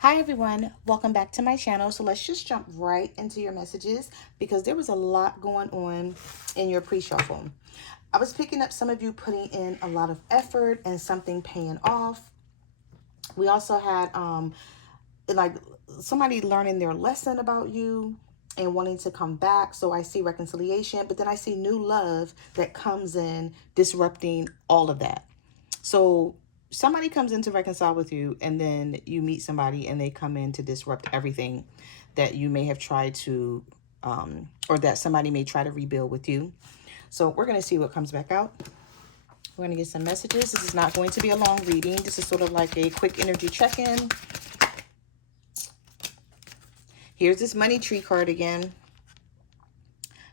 Hi everyone, welcome back to my channel. So let's just jump right into your messages because there was a lot going on in your pre-shuffle. I was picking up some of you putting in a lot of effort and something paying off. We also had like somebody learning their lesson about you and wanting to come back. So I see reconciliation, but then I see new love that comes in disrupting all of that. So somebody comes in to reconcile with you, and then you meet somebody and they come in to disrupt everything that you may have tried to, or that somebody may try to rebuild with you. So we're going to see what comes back out. We're going to get some messages. This is not going to be a long reading. This is sort of like a quick energy check-in. Here's this money tree card again.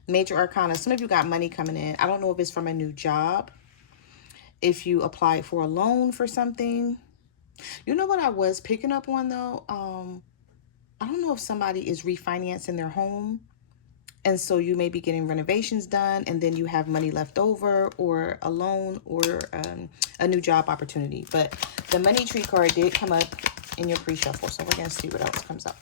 Major Arcana. Some of you got money coming in. I don't know if it's from a new job. If you applied for a loan for something. You know what I was picking up on though? I don't know if somebody is refinancing their home. And so you may be getting renovations done and then you have money left over or a loan or a new job opportunity. But the money tree card did come up in your pre-shuffle. So we're going to see what else comes up.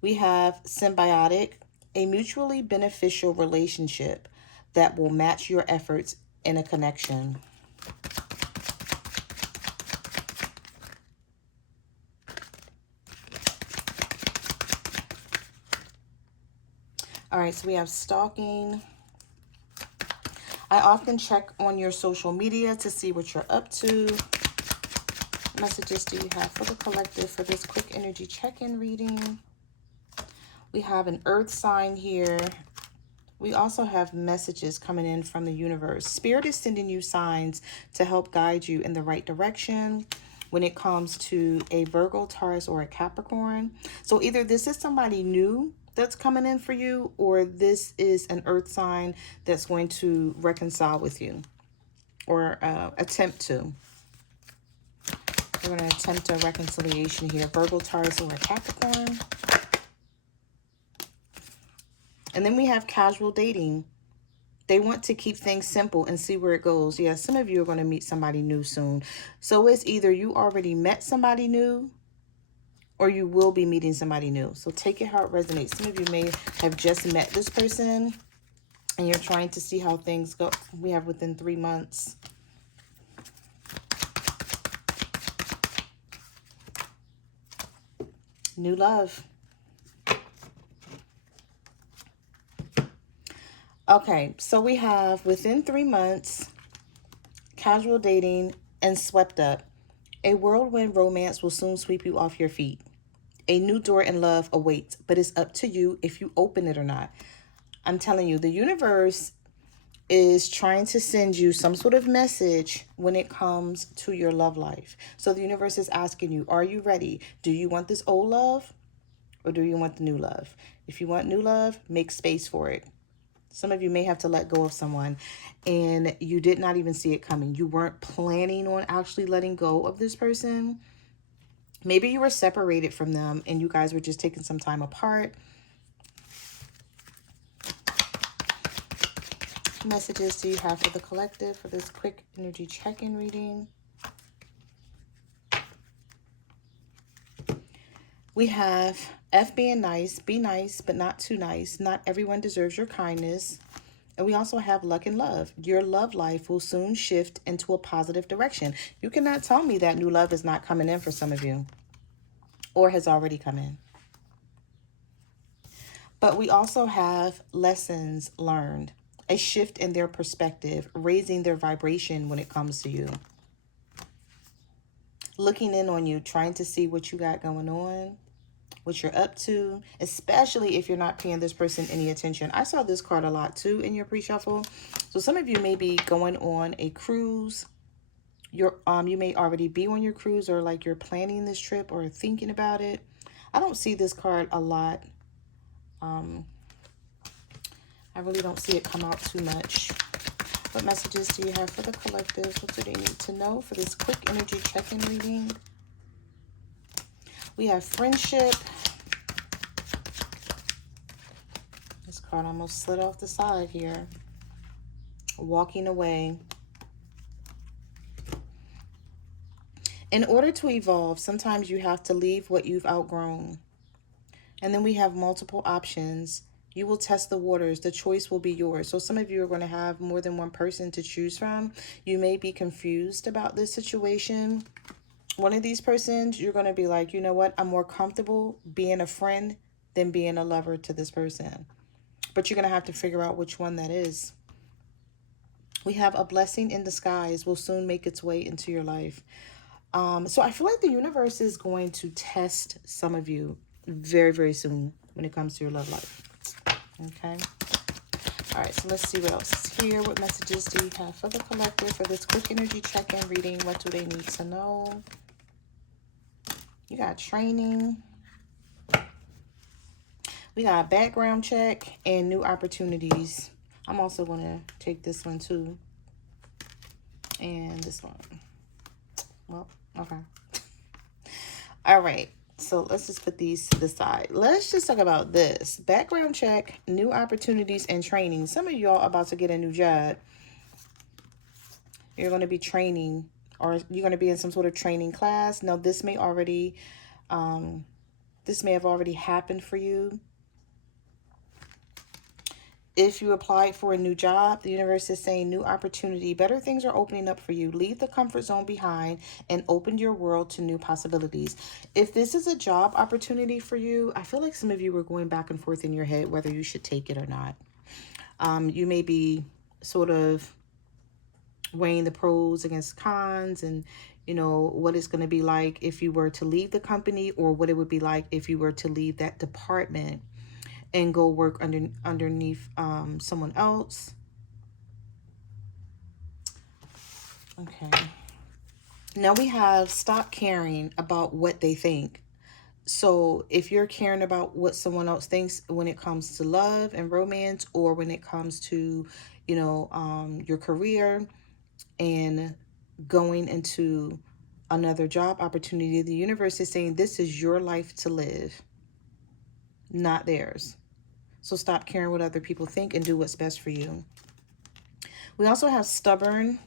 We have symbiotic, a mutually beneficial relationship that will match your efforts in a connection. All right, so we have stalking. I often check on your social media to see what you're up to. What messages do you have for the collective for this quick energy check-in reading? We have an earth sign here. We also have messages coming in from the universe. Spirit is sending you signs to help guide you in the right direction when it comes to a Virgo, Taurus, or a Capricorn. So either this is somebody new that's coming in for you, or this is an earth sign that's going to reconcile with you or attempt to. We're going to attempt a reconciliation here. Virgo, Taurus, or a Capricorn. And then we have casual dating. They want to keep things simple and see where it goes. Yeah, some of you are going to meet somebody new soon. So it's either you already met somebody new or you will be meeting somebody new. So take it how it resonates. Some of you may have just met this person and you're trying to see how things go. We have within 3 months. New love. Okay, so we have within 3 months, casual dating, and swept up. A whirlwind romance will soon sweep you off your feet. A new door in love awaits, but it's up to you if you open it or not. I'm telling you, the universe is trying to send you some sort of message when it comes to your love life. So the universe is asking you, are you ready? Do you want this old love or do you want the new love? If you want new love, make space for it. Some of you may have to let go of someone and you did not even see it coming. You weren't planning on actually letting go of this person. Maybe you were separated from them and you guys were just taking some time apart. What messages do you have for the collective for this quick energy check-in reading? We have F being nice, be nice, but not too nice. Not everyone deserves your kindness. And we also have luck and love. Your love life will soon shift into a positive direction. You cannot tell me that new love is not coming in for some of you or has already come in. But we also have lessons learned, a shift in their perspective, raising their vibration when it comes to you. Looking in on you, trying to see what you got going on, what you're up to, especially if you're not paying this person any attention. I saw this card a lot too in your pre-shuffle. So some of you may be going on a cruise. You may already be on your cruise, or like you're planning this trip or thinking about it. I don't see this card a lot. I really don't see it come out too much. What messages do you have for the collective? What do they need to know for this quick energy check-in reading? We have friendship. This card almost slid off the side here. Walking away. In order to evolve, sometimes you have to leave what you've outgrown. And then we have multiple options. You will test the waters. The choice will be yours. So some of you are going to have more than one person to choose from. You may be confused about this situation. One of these persons, you're going to be like, you know what? I'm more comfortable being a friend than being a lover to this person. But you're going to have to figure out which one that is. We have a blessing in disguise will soon make its way into your life. So I feel like the universe is going to test some of you very, very soon when it comes to your love life. Okay. All right. So let's see what else is here. What messages do you have for the collective for this quick energy check-in reading? What do they need to know? You got training. We got a background check and new opportunities. I'm also going to take this one too. And this one. Well, okay. All right. So let's just put these to the side. Let's just talk about this. Background check, new opportunities, and training. Some of y'all about to get a new job. You're going to be training, or you're going to be in some sort of training class. Now, this may have already happened for you. If you applied for a new job, the universe is saying new opportunity. Better things are opening up for you. Leave the comfort zone behind and open your world to new possibilities. If this is a job opportunity for you, I feel like some of you were going back and forth in your head whether you should take it or not. You may be sort of weighing the pros against cons and, you know, what it's going to be like if you were to leave the company or what it would be like if you were to leave that department and go work underneath someone else. Okay. Now we have stop caring about what they think. So if you're caring about what someone else thinks when it comes to love and romance, or when it comes to, you know, your career and going into another job opportunity, the universe is saying this is your life to live, not theirs. So stop caring what other people think and do what's best for you. We also have stubborn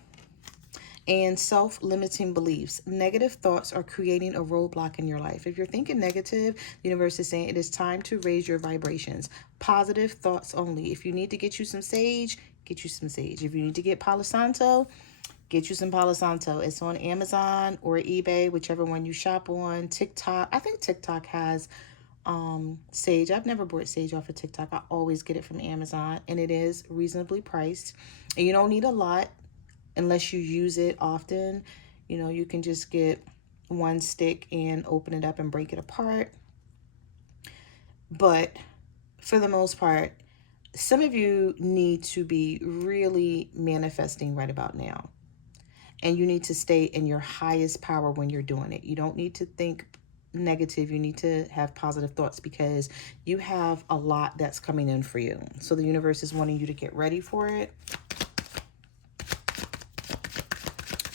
and self-limiting beliefs. Negative thoughts are creating a roadblock in your life. If you're thinking negative, the universe is saying it is time to raise your vibrations. Positive thoughts only. If you need to get you some sage, get you some sage. If you need to get Palo Santo, get you some Palo Santo. It's on Amazon or eBay, whichever one you shop on. TikTok. I think TikTok has sage. I've never bought sage off of TikTok. I always get it from Amazon, and it is reasonably priced. And you don't need a lot unless you use it often. You know, you can just get one stick and open it up and break it apart. But for the most part, some of you need to be really manifesting right about now. And you need to stay in your highest power when you're doing it. You don't need to think negative. You need to have positive thoughts because you have a lot that's coming in for you. So the universe is wanting you to get ready for it.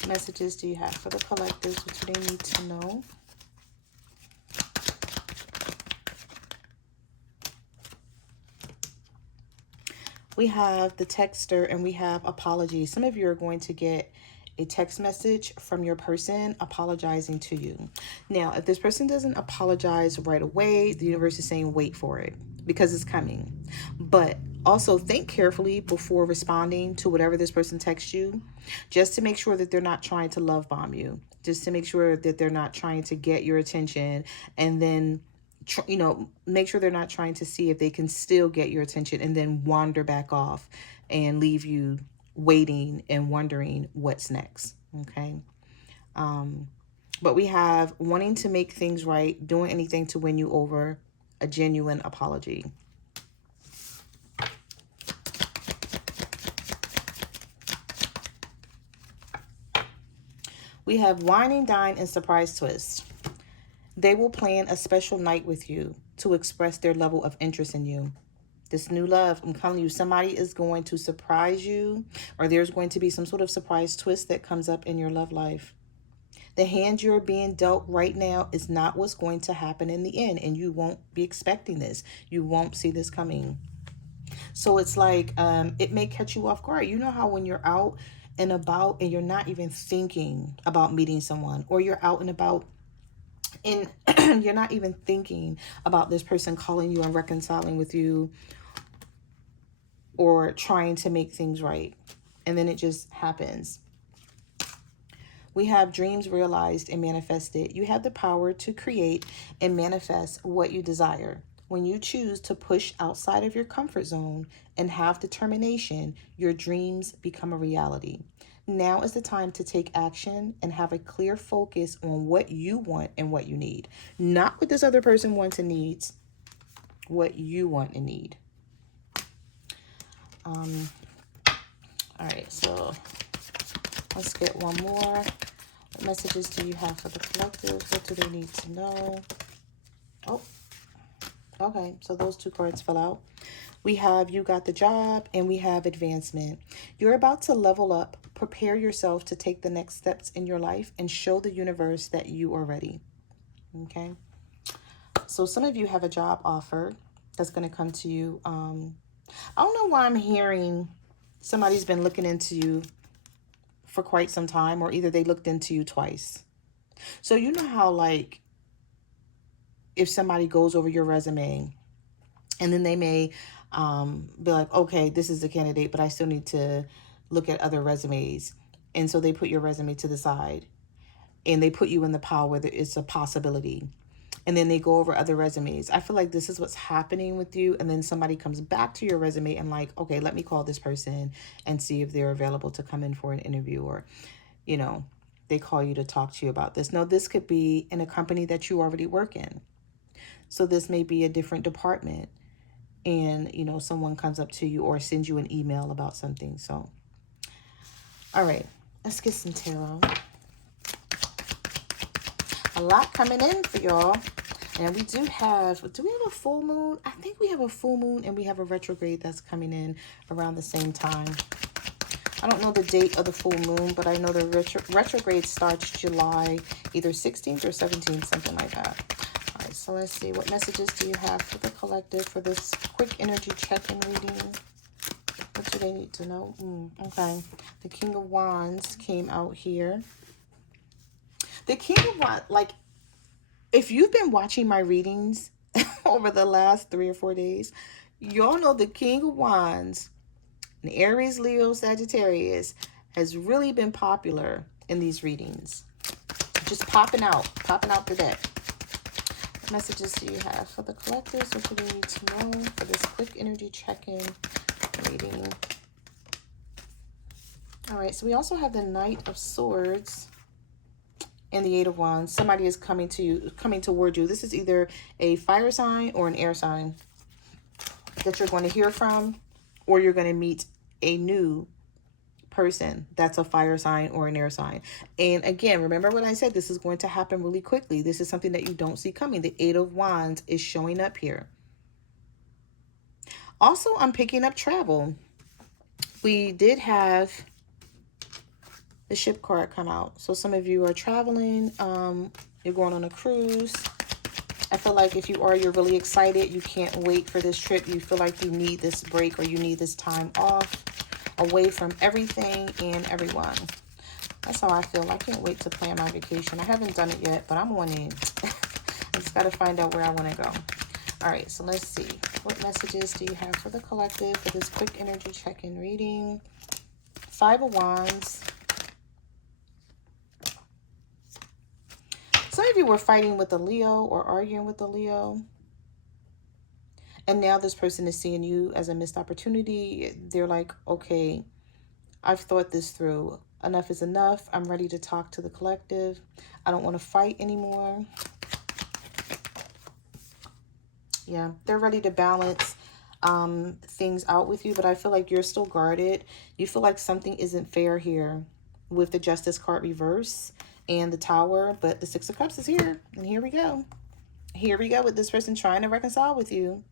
Messages do you have for the collectives? What do they need to know? We have the texter and we have apologies. Some of you are going to get a text message from your person apologizing to you. Now, if this person doesn't apologize right away, the universe is saying wait for it because it's coming. But also think carefully before responding to whatever this person texts you, just to make sure that they're not trying to love bomb you, just to make sure that they're not trying to get your attention and then you know, make sure they're not trying to see if they can still get your attention and then wander back off and leave you waiting and wondering what's next. Okay. But we have wanting to make things right, doing anything to win you over, a genuine apology. We have wine and dine and surprise twist. They will plan a special night with you to express their level of interest in you. This new love, I'm telling you, somebody is going to surprise you, or there's going to be some sort of surprise twist that comes up in your love life. The hand you're being dealt right now is not what's going to happen in the end, and you won't be expecting this. You won't see this coming. So it's like, it may catch you off guard. You know how when you're out and about, and you're not even thinking about meeting someone, or you're out and about and you're not even thinking about this person calling you and reconciling with you or trying to make things right. And then it just happens. We have dreams realized and manifested. You have the power to create and manifest what you desire. When you choose to push outside of your comfort zone and have determination, your dreams become a reality. Now is the time to take action and have a clear focus on what you want and what you need. Not what this other person wants and needs, what you want and need. All right, so let's get one more. What messages do you have for the collective? What do they need to know? Oh, okay, so those two cards fell out. We have you got the job, and we have advancement. You're about to level up. Prepare yourself to take the next steps in your life and show the universe that you are ready. Okay. So some of you have a job offer that's going to come to you. I don't know why I'm hearing somebody's been looking into you for quite some time, or either they looked into you twice. So you know how, like, if somebody goes over your resume and then they may be like, okay, this is the candidate, but I still need to look at other resumes. And so they put your resume to the side and they put you in the pile where it's a possibility. And then they go over other resumes. I feel like this is what's happening with you. And then somebody comes back to your resume and like, okay, let me call this person and see if they're available to come in for an interview, or, you know, they call you to talk to you about this. Now, this could be in a company that you already work in. So this may be a different department. And, you know, someone comes up to you or sends you an email about something. So, all right, let's get some tarot. A lot coming in for y'all. And we do we have a full moon? I think we have a full moon and we have a retrograde that's coming in around the same time. I don't know the date of the full moon, but I know the retrograde starts July either 16th or 17th, something like that. All right, so let's see. What messages do you have for the collective for this quick energy check-in reading? What do they need to know? Okay. The King of Wands came out here. The King of Wands, like, if you've been watching my readings over the last 3 or 4 days, y'all know the King of Wands, an Aries, Leo, Sagittarius, has really been popular in these readings. Just popping out the deck. What messages do you have for the collectors? What do you need to know for this quick energy check-in reading? All right, so we also have the Knight of Swords and the Eight of Wands. Somebody is coming toward you. This is either a fire sign or an air sign that you're going to hear from, or you're going to meet a new person that's a fire sign or an air sign. And again, remember what I said, this is going to happen really quickly. This is something that you don't see coming. The Eight of Wands is showing up here. Also, I'm picking up travel. We did have the ship card come out. So some of you are traveling. You're going on a cruise. I feel like if you are, you're really excited. You can't wait for this trip. You feel like you need this break, or you need this time off away from everything and everyone. That's how I feel. I can't wait to plan my vacation. I haven't done it yet, but I'm on it. I just got to find out where I want to go. All right, so let's see. What messages do you have for the collective for this quick energy check-in reading? Five of Wands. Some of you were fighting with a Leo or arguing with a Leo. And now this person is seeing you as a missed opportunity. They're like, okay, I've thought this through. Enough is enough. I'm ready to talk to the collective. I don't want to fight anymore. Yeah, they're ready to balance things out with you. But I feel like you're still guarded. You feel like something isn't fair here with the Justice card reverse and the Tower. But the Six of Cups is here. And here we go. Here we go with this person trying to reconcile with you.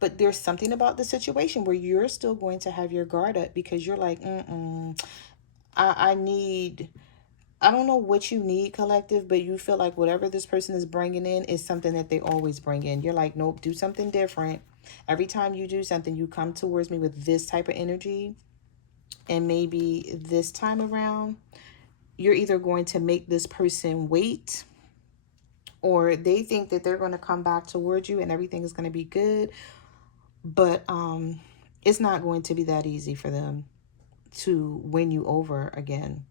But there's something about the situation where you're still going to have your guard up, because you're like, I don't know what you need, collective, but you feel like whatever this person is bringing in is something that they always bring in. You're like, nope, do something different. Every time you do something, you come towards me with this type of energy. And maybe this time around, you're either going to make this person wait, or they think that they're going to come back towards you and everything is going to be good. But it's not going to be that easy for them to win you over again.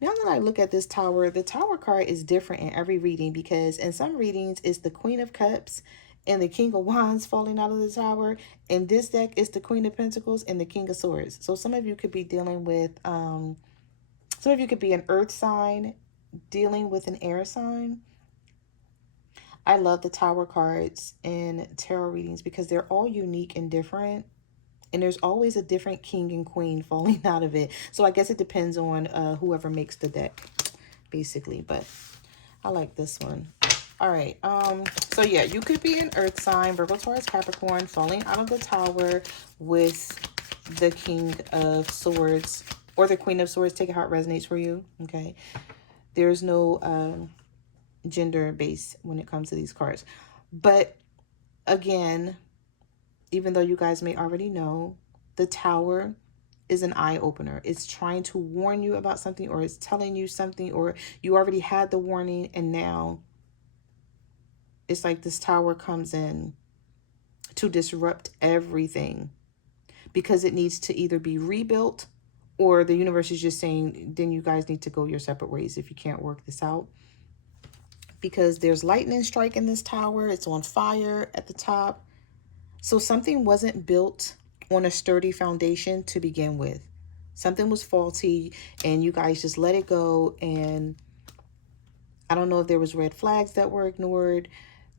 Now that I look at this tower, the tower card is different in every reading, because in some readings it's the Queen of Cups and the King of Wands falling out of the tower. In this deck, it's the Queen of Pentacles and the King of Swords. So some of you could be dealing with, some of you could be an earth sign dealing with an air sign. I love the tower cards in tarot readings because they're all unique and different. And there's always a different king and queen falling out of it. So I guess it depends on whoever makes the deck, basically. But I like this one. All right. So yeah, you could be an earth sign, Virgo, Taurus, Capricorn, falling out of the tower with the King of Swords or the Queen of Swords. Take it how it resonates for you. Okay. There's no gender base when it comes to these cards. But again, even though you guys may already know, the tower is an eye-opener. It's trying to warn you about something, or it's telling you something, or you already had the warning and now it's like this tower comes in to disrupt everything because it needs to either be rebuilt, or the universe is just saying, then you guys need to go your separate ways if you can't work this out. Because there's lightning striking this tower. It's on fire at the top. So something wasn't built on a sturdy foundation to begin with. Something was faulty and you guys just let it go. And I don't know if there was red flags that were ignored.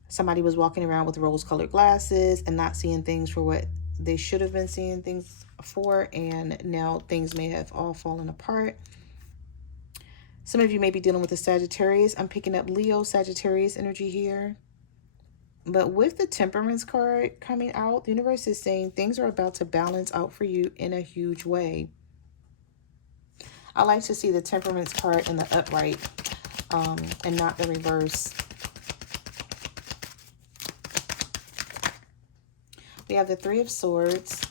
Somebody was walking around with rose-colored glasses and not seeing things for what they should have been seeing things for. And now things may have all fallen apart. Some of you may be dealing with a Sagittarius. I'm picking up Leo, Sagittarius energy here. But with the Temperance card coming out, the universe is saying things are about to balance out for you in a huge way. I like to see the Temperance card in the upright and not the reverse. We have the Three of Swords.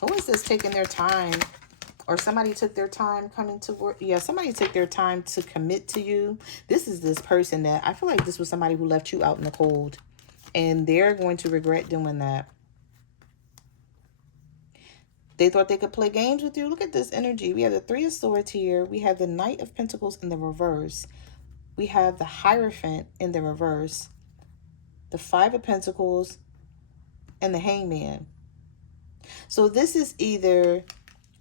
Who is this taking their time? Or somebody took their time coming to work. Yeah, somebody took their time to commit to you. This is this person that I feel like this was somebody who left you out in the cold. And they're going to regret doing that. They thought they could play games with you. Look at this energy. We have the Three of Swords here. We have the Knight of Pentacles in the reverse. We have the Hierophant in the reverse. The Five of Pentacles and the Hangman. So this is either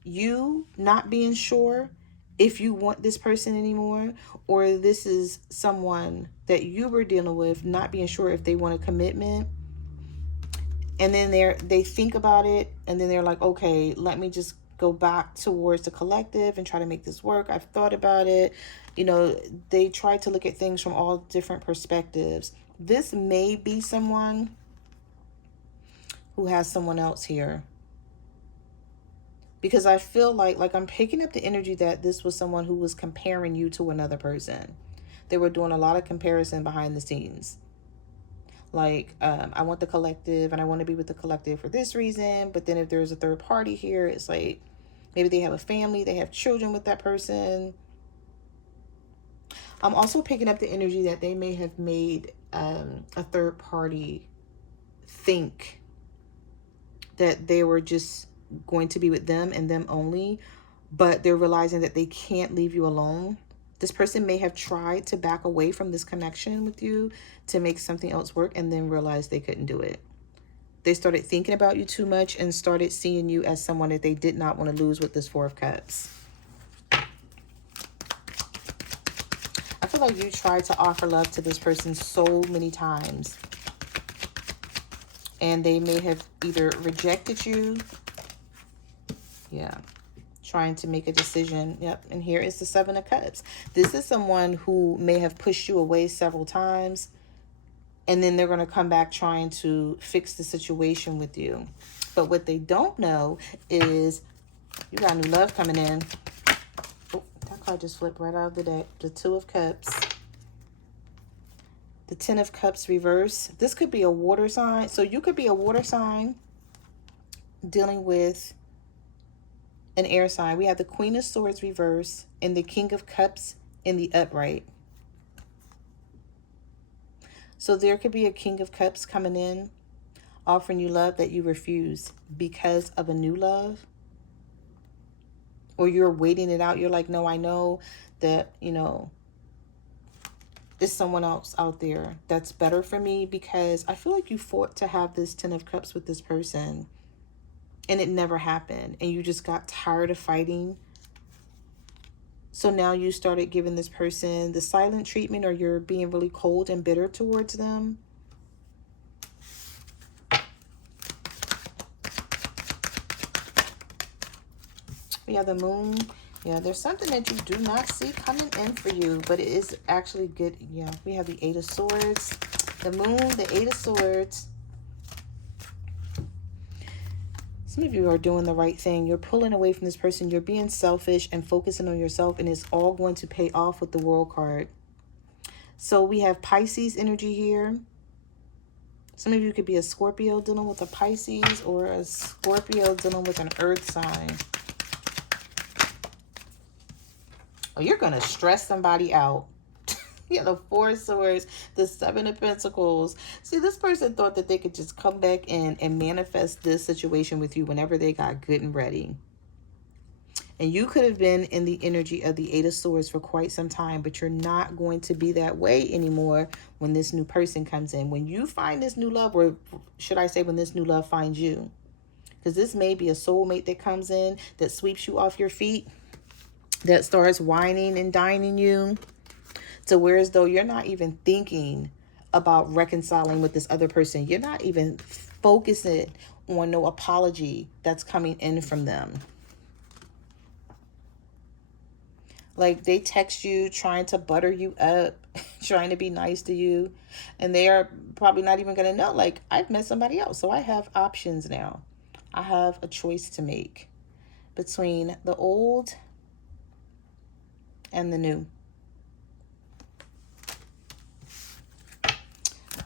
you not being sure if you want this person anymore, or this is someone that you were dealing with not being sure if they want a commitment, and then they think about it and then they're like, okay, let me just go back towards the collective and try to make this work. I've thought about it. You know, they try to look at things from all different perspectives. This may be someone who has someone else here. Because I feel like I'm picking up the energy that this was someone who was comparing you to another person. They were doing a lot of comparison behind the scenes. Like, I want the collective and I want to be with the collective for this reason. But then if there's a third party here, it's like maybe they have a family, they have children with that person. I'm also picking up the energy that they may have made a third party think that they were just going to be with them and them only, but they're realizing that they can't leave you alone. This person may have tried to back away from this connection with you to make something else work and then realized they couldn't do it. They started thinking about you too much and started seeing you as someone that they did not want to lose with this Four of Cups. I feel like you tried to offer love to this person so many times, and they may have either rejected you. Yeah. Trying to make a decision. Yep. And here is the Seven of Cups. This is someone who may have pushed you away several times, and then they're going to come back trying to fix the situation with you. But what they don't know is you got new love coming in. Oh, that card just flipped right out of the deck. The Two of Cups. The Ten of Cups reverse. This could be a water sign. So you could be a water sign dealing with an air sign. We have the Queen of Swords reverse and the King of Cups in the upright. So there could be a King of Cups coming in, offering you love that you refuse because of a new love. Or you're waiting it out. You're like, no, I know that, you know, there's someone else out there that's better for me, because I feel like you fought to have this Ten of Cups with this person and it never happened. And you just got tired of fighting. So now you started giving this person the silent treatment, or you're being really cold and bitter towards them. We have the Moon. Yeah, there's something that you do not see coming in for you, but it is actually good. Yeah, we have the Eight of Swords, the Moon, the Eight of Swords. Some of you are doing the right thing. You're pulling away from this person. You're being selfish and focusing on yourself, and it's all going to pay off with the World card. So we have Pisces energy here. Some of you could be a Scorpio dealing with a Pisces, or a Scorpio dealing with an Earth sign. Oh, you're going to stress somebody out. Yeah, the Four of Swords, the Seven of Pentacles. See, this person thought that they could just come back in and manifest this situation with you whenever they got good and ready. And you could have been in the energy of the Eight of Swords for quite some time, but you're not going to be that way anymore when this new person comes in. When you find this new love, or should I say when this new love finds you. Because this may be a soulmate that comes in, that sweeps you off your feet, that starts whining and dining you, to where as though you're not even thinking about reconciling with this other person. You're not even focusing on no apology that's coming in from them. Like, they text you trying to butter you up, trying to be nice to you, and they are probably not even going to know, like, I've met somebody else, so I have options now. I have a choice to make between the old and the new.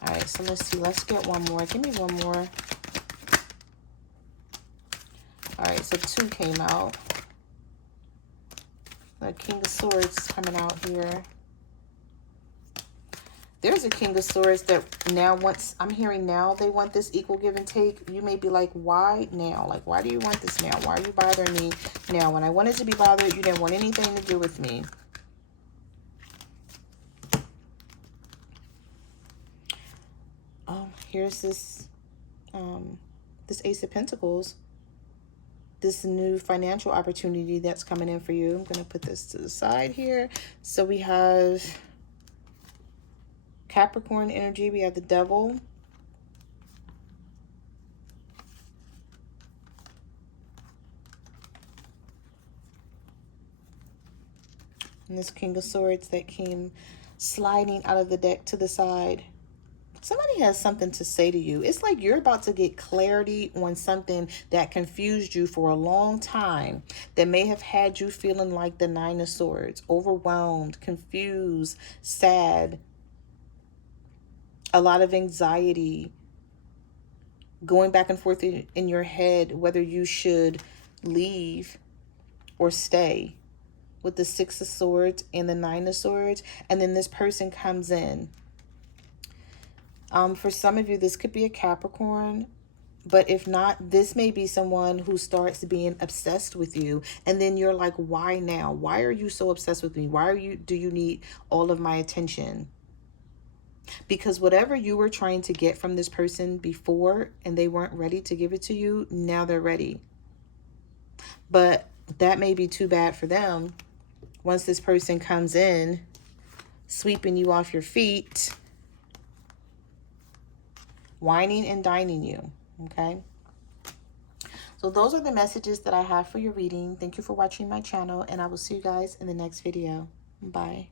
All right, so let's see. Let's get one more. Give me one more. All right, so 2 came out. The King of Swords coming out here. There's a King of Swords that now wants, I'm hearing now they want this equal give and take. You may be like, why now? Like, why do you want this now? Why are you bothering me now? When I wanted to be bothered, you didn't want anything to do with me. Here's this, this Ace of Pentacles. This new financial opportunity that's coming in for you. I'm going to put this to the side here. So we have Capricorn energy. We have the Devil. And this King of Swords that came sliding out of the deck to the side. Somebody has something to say to you. It's like you're about to get clarity on something that confused you for a long time, that may have had you feeling like the Nine of Swords, overwhelmed, confused, sad, a lot of anxiety, going back and forth in your head whether you should leave or stay, with the Six of Swords and the Nine of Swords. And then this person comes in. For some of you, this could be a Capricorn, but if not, this may be someone who starts being obsessed with you. And then you're like, why now? Why are you so obsessed with me? Why do you need all of my attention? Because whatever you were trying to get from this person before and they weren't ready to give it to you, now they're ready. But that may be too bad for them. Once this person comes in, sweeping you off your feet, whining and dining you, okay? So those are the messages that I have for your reading. Thank you for watching my channel, and I will see you guys in the next video. Bye.